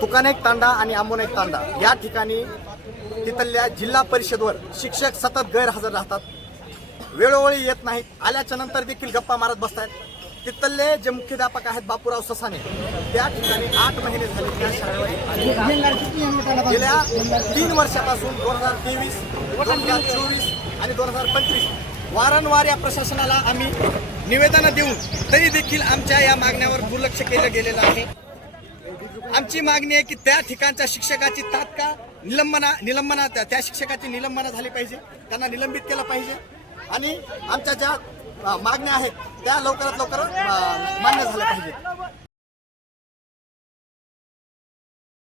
तुकानेक तांडा आणि आंबोनेक तांडा. या ठिकाणी तिथल्या जिल्हा परिषदवर शिक्षक सतत गैरहजर राहतात. वेळोवेळी येत नाहीत. आल्याच्यानंतर देखील गप्पा मारत बसतायत. तिथले जे मुख्याध्यापक आहेत बापूराव ससाने त्या ठिकाणी आठ महिने झाले त्या शाळेवर गेल्या तीन वर्षापासून दोन हजार तेवीस दोन हजार चोवीस आणि दोन हजार पंचवीस वारंवार या प्रशासनाला आम्ही निवेदनं देऊन तरी देखील आमच्या या मागण्यावर दुर्लक्ष केलं गेलेलं आहे. आमची मागणी आहे की त्या ठिकाणच्या शिक्षकाची तात्काळ निलंबना निलंबना त्या त्या शिक्षकाची निलंबना झाली पाहिजे. त्यांना निलंबित केलं पाहिजे. आणि आमच्या ज्या मागण्या आहेत त्या लवकरात लवकर मान्य झाल्या पाहिजेत.